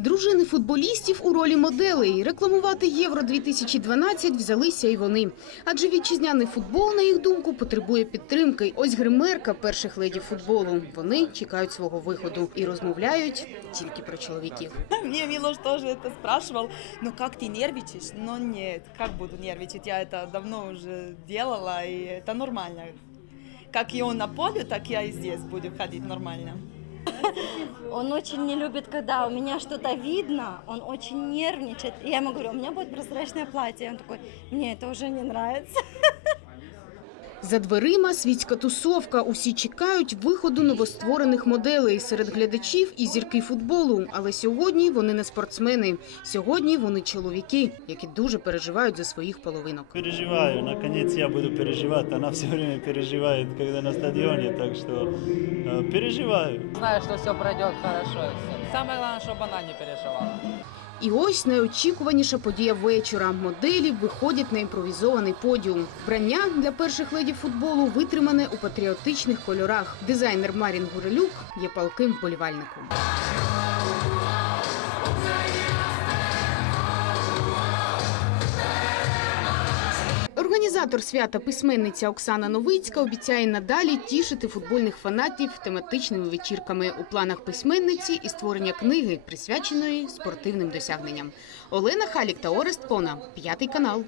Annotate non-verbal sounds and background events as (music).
Дружини футболістів у ролі моделей. Рекламувати Євро 2012 взялися і вони. Адже вітчизняний футбол, на їх думку, потребує підтримки. Ось гримерка перших ледів футболу. Вони чекають свого виходу і розмовляють тільки про чоловіків. (laughs) Мне Милош тоже это спрашивал, ну как ты нервничаешь? Но нет, как буду нервничать, я это давно уже делала, и это нормально. Как и он на поле, так я и здесь буду ходить нормально. Он очень не любит, когда у меня что-то видно, он очень нервничает. И я ему говорю, у меня будет прозрачное платье. И он такой, мне это уже не нравится. За дверима світська тусовка. Усі чекають виходу новостворених моделей серед глядачів і зірки футболу. Але сьогодні вони не спортсмени. Сьогодні вони чоловіки, які дуже переживають за своїх половинок. Переживаю, наконец я буду переживать. Она все время переживает, когда на стадионе, так что э, переживаю. Знаю, что все пройдет хорошо. и всё. Самое главное, чтобы она не переживала. І ось найочікуваніша подія вечора. Моделі виходять на імпровізований подіум. Вбрання для перших ледів футболу витримане у патріотичних кольорах. Дизайнер Марін Гурелюк є палким вболівальником. Організатор свята письменниця Оксана Новицька обіцяє надалі тішити футбольних фанатів тематичними вечірками. У планах письменниці і створення книги, присвяченої спортивним досягненням. Олена Халік та Орест Пона, п'ятий канал.